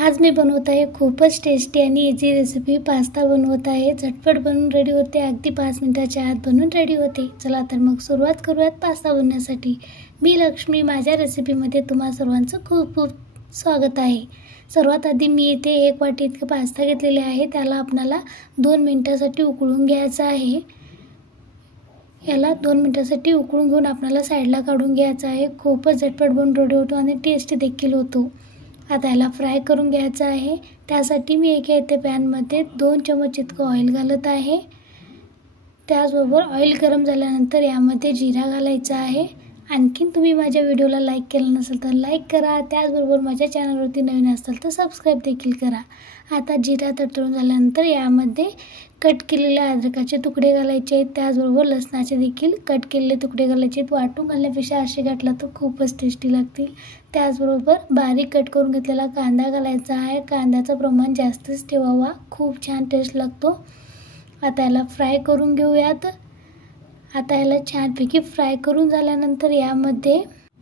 आज मी बनवत आहे खूपच टेस्टी आणि इझी रेसिपी पास्ता बनवत आहे। झटपट बनून रेडी होते, अगदी 5 मिनिटाच्या आत बनून रेडी होते। चला तर मग सुरुवात करूयात पास्ता बनवण्यासाठी। मी लक्ष्मी, माझ्या रेसिपीमध्ये तुम्हा सर्वांचं खूप खूप स्वागत आहे। सर्वात आधी मी इथे 1 वाटी इतका पास्ता घेतलेला आहे। त्याला आपल्याला 2 मिनिटांसाठी उकळून घ्यायचा आहे। याला 2 मिनिटांसाठी उकळून घेऊन आपल्याला साईडला काढून घ्यायचा आहे। खूपच झटपट बनून रेडी होतो आणि टेस्टी देखील होतो। आता याला फ्राय करून घ्यायचं आहे। त्यासाठी मी एका पॅनमध्ये 2 चमच इतकं ऑइल घालत आहे। त्याचबरोबर ऑइल गरम झाल्यानंतर यामध्ये जिरा घालायचा आहे। आणखीन तुम्ही माझ्या व्हिडिओला लाईक केलं नसेल तर लाईक करा, त्याचबरोबर माझ्या चॅनलवरती नवीन असाल तर सबस्क्राईब देखील करा। आता जिरा तडतडून झाल्यानंतर यामध्ये कट केलेले अद्रकाचे तुकडे घालायचे आहेत, त्याचबरोबर लसणाचे देखील कट केलेले तुकडे घालायचे आहेत। वाटून घालण्यापेक्षा असे घातला तर खूपच टेस्टी लागतील। त्याचबरोबर बारीक कट करून घेतलेला कांदा घालायचा आहे। कांद्याचं प्रमाण जास्तच ठेवावा, खूप छान टेस्ट लागतो। आता याला फ्राय करून घेऊयात। आता याला छानपैकी फ्राय करून झाल्यानंतर यामध्ये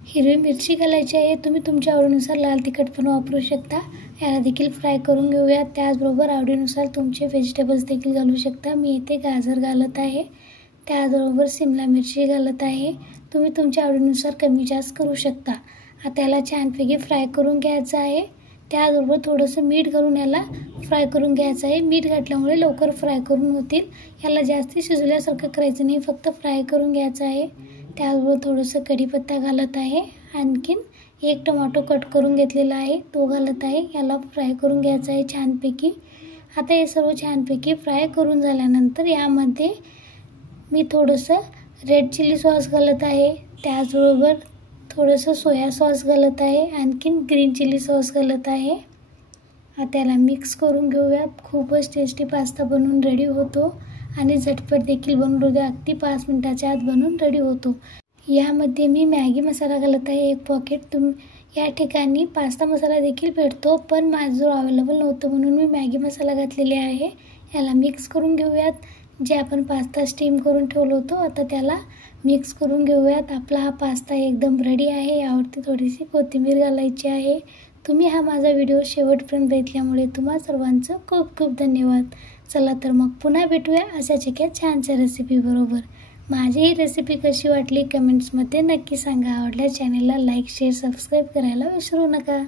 हिरवी मिरची घालायची आहे। तुम्ही तुमच्या आवडीनुसार लाल तिखट पण वापरू शकता। याला देखील फ्राय करून घेऊयात। त्याचबरोबर आवडीनुसार तुमचे व्हेजिटेबल्स देखील घालू शकता। मी इथे गाजर घालत आहे, त्याचबरोबर शिमला मिरची घालत आहे। तुम्ही तुमच्या आवडीनुसार कमी जास्त करू शकता। आता याला छानपैकी फ्राय करून घ्यायचं आहे। त्याचबरोबर थोडंसं मीठ घालून याला फ्राय करून घ्यायचं आहे। मीठ घातल्यामुळे लवकर फ्राय करून होतील। याला जास्त शिजल्यासारखं करायचं नाही, फक्त फ्राय करून घ्यायचं आहे। त्याचबरोबर थोडंसं कढीपत्ता घालत आहे। आणखीन 1 टोमॅटो कट करून घेतलेला आहे, तो घालत आहे। याला फ्राय करून घ्यायचं आहे छानपैकी। आता हे सर्व छानपैकी फ्राय करून झाल्यानंतर यामध्ये मी थोडंसं रेड चिली सॉस घालत आहे, त्याचबरोबर थोडंसं सोया सॉस घालत आहे, आणखीन ग्रीन चिली सॉस घालत आहे। आता याला मिक्स करून घेऊयात। खूपच टेस्टी पास्ता बनून रेडी होतो आणि झटपट देखील बनून होतो, अगदी 5 मिनिटाच्या आत बनून रेडी होतो। यामध्ये मी मॅगी मसाला घालत आहे 1 पॉकेट। या ठिकाणी पास्ता मसाला देखील भेटतो, पण माझं अवेलेबल नव्हतं म्हणून मी मॅगी मसाला घातलेले आहे। याला मिक्स करून घेऊयात। जे आपण पास्ता स्टीम करून ठेवलो होतो, आता त्याला मिक्स करून घेऊयात। आपला हा पास्ता एकदम रेडी आहे। यावरती थोडीशी कोथिंबीर घालायची आहे। तुम्ही हा माझा व्हिडिओ शेवटपर्यंत बघितल्यामुळे तुम्हा सर्वांचं खूप खूप धन्यवाद। चला तर मग पुन्हा भेटूया अशाच एका छानशा रेसिपीबरोबर। माझी ही रेसिपी कशी वाटली कमेंट्समध्ये नक्की सांगा। आवडल्या चॅनलला लाईक, शेअर, सबस्क्राईब करायला विसरू नका।